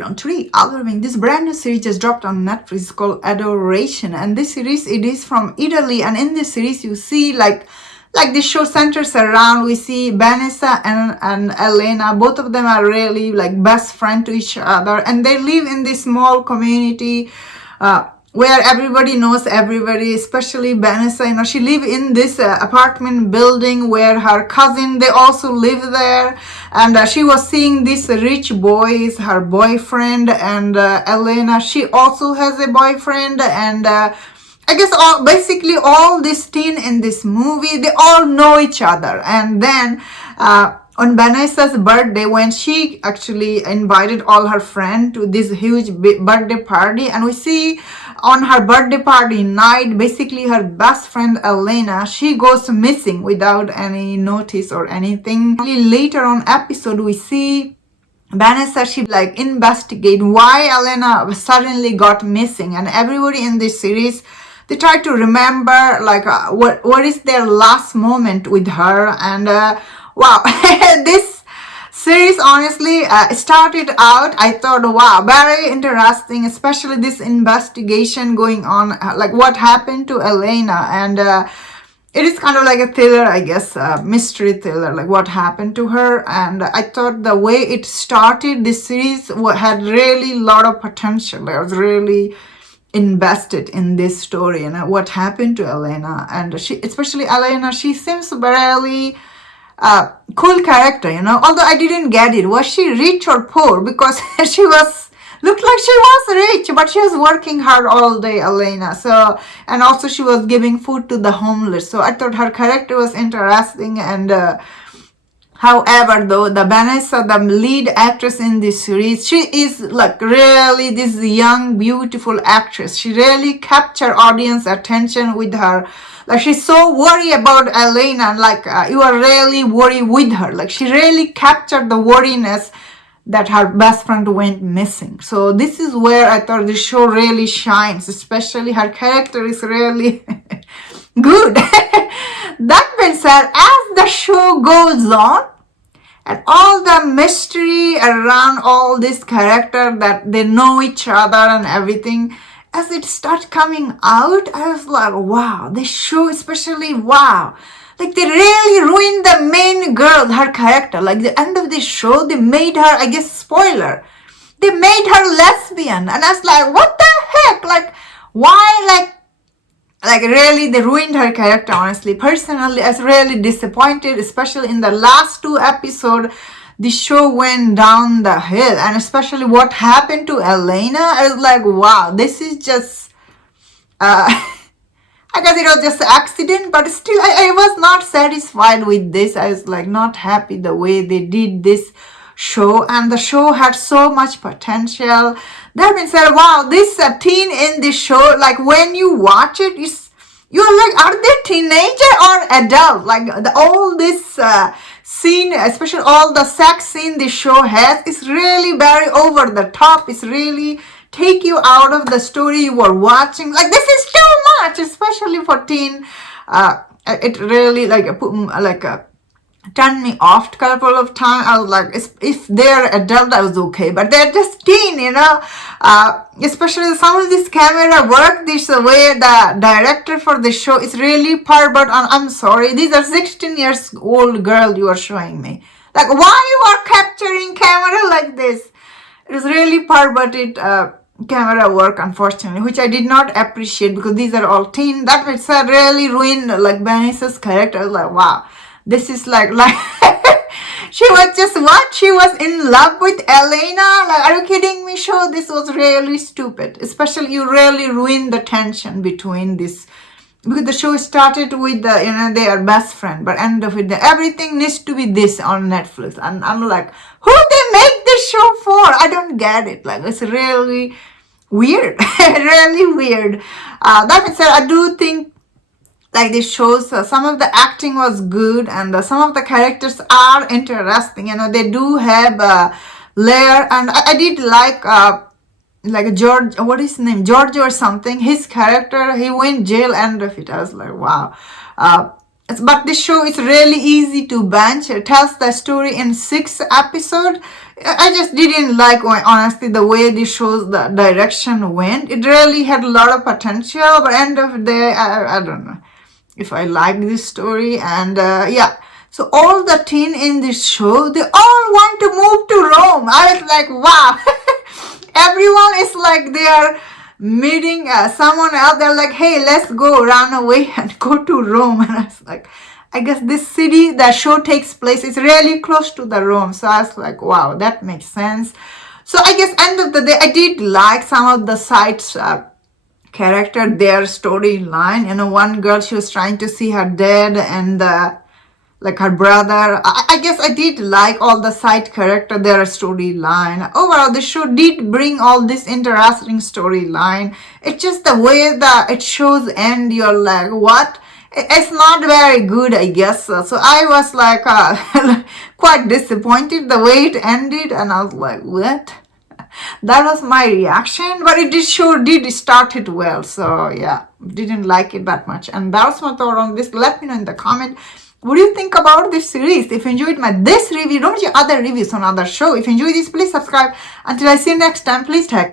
everyone, today I'll be reviewing this brand new series just dropped on Netflix called Adoration, and this series, it is from Italy, and in this series you see like this show centers around, we see Vanessa and Elena. Both of them are really like best friend to each other, and they live in this small community where everybody knows everybody, especially Vanessa. She live in this apartment building where her cousin, they also live there, and she was seeing this rich boy is her boyfriend, and Elena, she also has a boyfriend, and I guess basically all this teen in this movie, they all know each other. And then on Vanessa's birthday, when she actually invited all her friends to this huge birthday party, and we see on her birthday party night, basically her best friend Elena, she goes missing without any notice or anything. Later on episode, we see Vanessa, she like investigate why Elena suddenly got missing, and everybody in this series, they try to remember like what is their last moment with her. And wow, this series honestly started out, I thought, wow, very interesting, especially this investigation going on, like what happened to Elena. And it is kind of like a thriller, I guess, mystery thriller, like what happened to her. And I thought the way it started, this series had really a lot of potential. I was really invested in this story and what happened to Elena. And she, especially Elena, she seems really cool character, although I didn't get it. Was she rich or poor? Because she looked like she was rich, but she was working hard all day, Elena. So, and also she was giving food to the homeless. So I thought her character was interesting. And however, though, the Vanessa, the lead actress in this series, she is like really this young, beautiful actress. She really captured audience attention with her. Like she's so worried about Elena, like you are really worried with her. Like she really captured the worriness that her best friend went missing. So this is where I thought the show really shines, especially her character is really good. That being said, as the show goes on, and all the mystery around all this character that they know each other and everything, as it starts coming out, I was like, wow, this show especially, wow. Like they really ruined the main girl, her character. Like the end of this show, they made her, I guess, spoiler, they made her lesbian. And I was like, what the heck? Like, why, like really they ruined her character. Honestly, personally, I was really disappointed, especially in the last 2 episodes. The show went down the hill, and especially what happened to Elena, I was like, wow, this is just I guess it was just an accident, but still I was not satisfied with this. I was like not happy the way they did this show, and the show had so much potential. That being said, wow, this teen in this show, like when you watch it, you're like, are they teenager or adult? Like all this scene, especially all the sex scene this show has, is really very over the top. It's really take you out of the story you were watching. Like this is too much, especially for teen. It really turned me off a couple of times. I was like, if they're adult, I was okay, but they're just teen, especially some of this camera work, this way the director for the show is really pervert. I'm sorry, these are 16 years old girl you are showing me. Like, why you are capturing camera like this? It is really perverted camera work, unfortunately, which I did not appreciate because these are all teen. That was really ruined like Vanessa's character. I was like, wow, this is like she was just what? She was in love with Elena? Like, are you kidding me? Show, this was really stupid. Especially you really ruined the tension between this, because the show started with they are best friend, but end of it, everything needs to be this on Netflix. And I'm like, who they make this show for? I don't get it. Like, it's really weird. Really weird. That being said, I do think like this shows some of the acting was good, and some of the characters are interesting. They do have layer, and I did like George, what is his name, George or something, his character, he went jail end of it. I was like, wow. But this show is really easy to binge. It tells the story in 6 episodes. I just didn't like, honestly, the way this shows the direction went. It really had a lot of potential, but end of the day, I don't know if I like this story. And yeah, so all the teen in this show, they all want to move to Rome. I was like, wow. Everyone is like they are meeting someone else. They're like, hey, let's go run away and go to Rome. And I was like, I guess this city that show takes place is really close to the Rome. So I was like, wow, that makes sense. So I guess end of the day, I did like some of the sides character, their storyline. You know, one girl, she was trying to see her dad and like her brother. I guess I did like all the side character, their storyline. Overall, the show did bring all this interesting storyline. It's just the way that it shows end, you're like, what? It's not very good, I guess. So I was like quite disappointed the way it ended, and I was like, what? That was my reaction, but it did start it well. So yeah, didn't like it that much. And that's my thought on this. Let me know in the comment. What do you think about this series? If you enjoyed this review, don't you other reviews on other show. If you enjoy this, please subscribe. Until I see you next time, please take